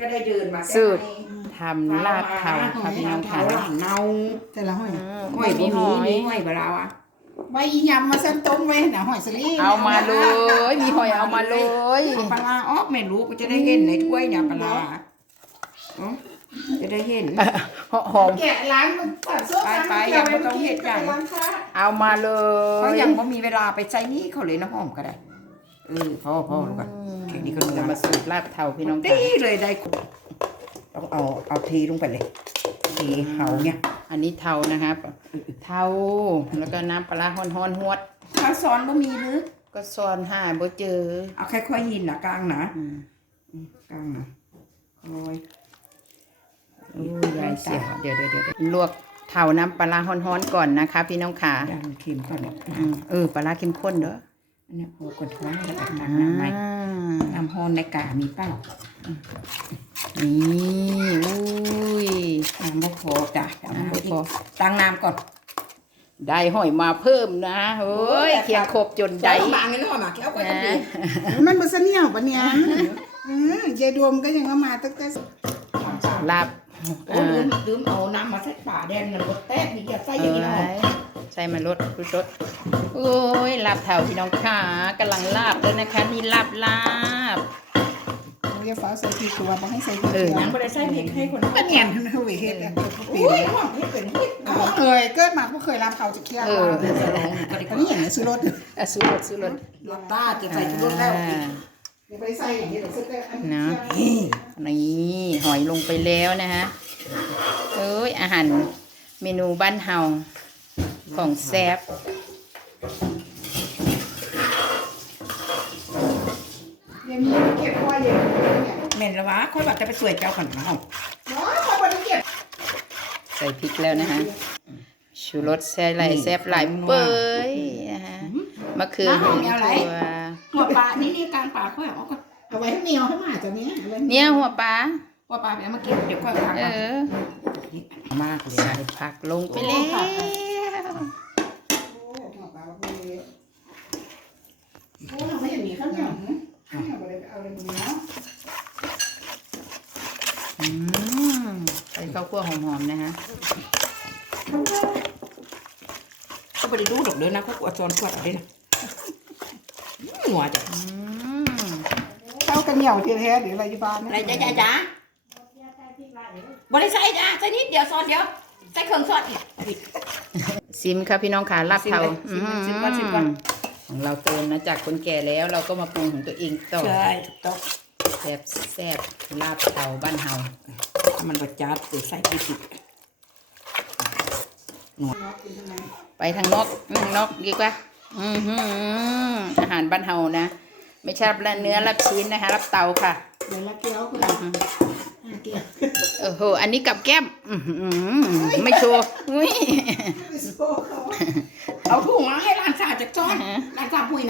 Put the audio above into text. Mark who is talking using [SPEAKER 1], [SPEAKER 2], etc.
[SPEAKER 1] ก็ได้เดินมา
[SPEAKER 2] สืบ
[SPEAKER 1] แต่
[SPEAKER 2] ทำลาบเทาค่ะพี่น้อง
[SPEAKER 1] เทา
[SPEAKER 2] ค่ะ
[SPEAKER 1] หลังเนา
[SPEAKER 3] แต่ละห้อย
[SPEAKER 2] อืม
[SPEAKER 1] ห้อย
[SPEAKER 2] มี
[SPEAKER 1] บ่
[SPEAKER 2] ห
[SPEAKER 1] มี
[SPEAKER 2] อย
[SPEAKER 1] มีห้อยบ่เราอะ
[SPEAKER 3] ใบอียำมาเส้นต้มไว้น่ะห้อยสลี
[SPEAKER 2] เอามาเลย มีหอยเอามาเลย
[SPEAKER 1] เอาปลาร้าออกแม่ลูกก็จะได้เห็นในถ้วยเนี่ยปลาร้าเนาะจะได้เห็น
[SPEAKER 2] หอม
[SPEAKER 3] แกะล้างมันปัดโซ่
[SPEAKER 1] ไปๆอย่าบ่ต้องเฮ็ดจัง
[SPEAKER 3] ล้างค่ะ
[SPEAKER 2] เอามาเล
[SPEAKER 1] เขา
[SPEAKER 2] ย
[SPEAKER 1] ยังบ่มีเวลาไปใช้นี่เขาเลยนะหอมก็ได้เออพ่อพ่อลูกอ่ะแค่นี้ก็รู้
[SPEAKER 2] จะ
[SPEAKER 1] แล้ว
[SPEAKER 2] มาสูตรลาบเทาพี่น้อง
[SPEAKER 1] ตี
[SPEAKER 2] ค่ะ
[SPEAKER 1] เลยได้ต้องเอาเอาทีลงไปเลย ทีเขาเนี่ย
[SPEAKER 2] อันนี้เทานะครับ เทาแล้วก็น้ำปลาร้าฮ้อนๆหวด
[SPEAKER 1] ข้าวซ้อนบ่มีหรือ
[SPEAKER 2] ก็ซอนห้าบ่เจอ
[SPEAKER 1] เอาค่อยๆหินนะกลางนะ
[SPEAKER 2] อืม
[SPEAKER 1] กลางนะโอ้ย
[SPEAKER 2] โอ้ยยายเสียเดี๋ยวเดี๋ยวเดี๋ยวลวกเทาน้ำปลาร้าฮ้อนๆก่อนนะคะ พี่น้องค่ะ
[SPEAKER 1] ดันเค็มก่อนเนี่ย
[SPEAKER 2] อืมเออปลาร้าเข้มข้นเด้อ
[SPEAKER 1] อันเนี้ยโอ้กดท้องแล้วก็ตัก
[SPEAKER 2] อ่า
[SPEAKER 1] น้ำไหมน้ำฮอนในกามีเปล่า
[SPEAKER 2] นี่อุ้ย
[SPEAKER 1] น้ำบ่พอจ้ะน้ำบ่พ
[SPEAKER 2] พ
[SPEAKER 1] อ
[SPEAKER 2] อ
[SPEAKER 1] ตั้งน้ำก่อน
[SPEAKER 2] ได้หอยมาเพิ่มนะเฮ้ยเคียงครบจนได้
[SPEAKER 1] บางนี่เนาะมาแก้วก็จะ
[SPEAKER 2] นะ
[SPEAKER 1] ดี
[SPEAKER 3] มันบ่เสนียวปะเนี่ยเออยายดวมก็ยังเอามาตั้งแต่
[SPEAKER 2] ลาบ
[SPEAKER 1] โอ้ลืมลืมเอาน้ำมาใส่ฝาแดงน่ะรสแตกนี่อย่าใส่
[SPEAKER 2] เอ
[SPEAKER 1] อย่าง
[SPEAKER 2] อ
[SPEAKER 1] นี้เนาะ
[SPEAKER 2] ใส่มาลดดูรสโอ้ยลาบเถาพี่น้องค่ะกำลังลาบเลยนะคะ นี่ลาบลาบ
[SPEAKER 3] เราจะฟ้าใส่ที่ตัวบ่ให้ใส่ที่
[SPEAKER 2] เอ
[SPEAKER 3] ตัว
[SPEAKER 2] อ
[SPEAKER 1] ยังบ่ได้ใส่พริกให้คน
[SPEAKER 3] มันเนียนเฮาเฮ็ดอะปี
[SPEAKER 1] โอ้ยหอมนี่เป็นพริก
[SPEAKER 3] บ่เคยเกิดมาบ่เคยรับเขาจะเคี่ยว
[SPEAKER 2] เออ
[SPEAKER 3] อันนี้อย่างนี้ซื้อรถ
[SPEAKER 2] อะสู้รสสู้รส
[SPEAKER 1] ลาบตาจะใส่ทุกรสแล้ว
[SPEAKER 2] อ่า
[SPEAKER 3] อย่าไปใส่อย่างนี้เดี๋ยวซื้อได้อัน
[SPEAKER 2] เนาะ
[SPEAKER 1] นี่
[SPEAKER 2] นี่หอยลงไปแล้วนะฮะเอ้ยอาหารเมนูบ้านเฮา ของแซ่บ
[SPEAKER 3] เดี๋ยวมีเก็บไว้อย่างนี้
[SPEAKER 1] แม่นละวะค่อยว่าจะไปสวยเจ้าก่อนเนาะ
[SPEAKER 3] เนาะเขาบ่ได้เก็บ
[SPEAKER 2] ใส่พริกแล้วนะฮะชูรสแซ่ไหลแซ่บหลายเปยนะฮะมะเขือหอมถั่ว
[SPEAKER 1] หัวปลานี่นี่กลางปลาค่อยเอาก่อน
[SPEAKER 3] เอาไว้ให้เมียวให้หมาตัวนี้อะไร
[SPEAKER 2] เนี่ยหัวปลา
[SPEAKER 1] หัวปลาไปเอามากินเดี๋ยวค่อยเอา
[SPEAKER 2] เอ
[SPEAKER 1] ทำ
[SPEAKER 2] อ
[SPEAKER 1] มากเลย
[SPEAKER 2] ใส่ผักลงไปแล้ว
[SPEAKER 3] โอ้หัวปลาบ่ได้โอ้ทำไมอย่างนี้ข้าวเหนียวหือข้าวเหนียวบ่ได้เอาเลยเนาะ
[SPEAKER 2] อืมใส่ ข้าวคั่วหอมๆนะฮะ
[SPEAKER 1] ก็ไปดูดอกเด้อนะเขากวดซ้อนกวดเอาได้นะหัวจ้ะ
[SPEAKER 2] อืม
[SPEAKER 3] ข้าวกันเหนียวแท้ๆหรืออะไรอยู่บ้าน
[SPEAKER 1] อะไรจ้าจ้าจ้าบริใส่จ้าใส่นิดเดียวซ้อนเดียวใส่เครื่องซอสอีก
[SPEAKER 2] ซิมครับพี่น้องขาลาบเทา
[SPEAKER 1] ซิมเลยซิมเลยซิมก่อน
[SPEAKER 2] ของเราเติมนะจากคนแก่แล้วเราก็มาปรุงของตัวเองต่อ
[SPEAKER 1] ใช่ถูกต้อง
[SPEAKER 2] แซ่บแซ่บลาบเทาบ้านเฮา
[SPEAKER 1] ถ้า มันประจัดหรือใส่ที่สุด
[SPEAKER 2] ไปทางนอกทางนอกดีกว่าอือหืออาหารบ้านเฮานะ ไม่ใช่รับเนื้อรับชิ้นนะคะรับเตาค่ะ
[SPEAKER 3] เดี๋ยวละเกี๊ยวคุณเกี๊ยว
[SPEAKER 2] โอ้โห อันนี้กับแก้มอื้อหือไม่โชว์อุ้ย
[SPEAKER 1] เอาถุงมาให้ร้านชาจากซ้อนร้านชาพุย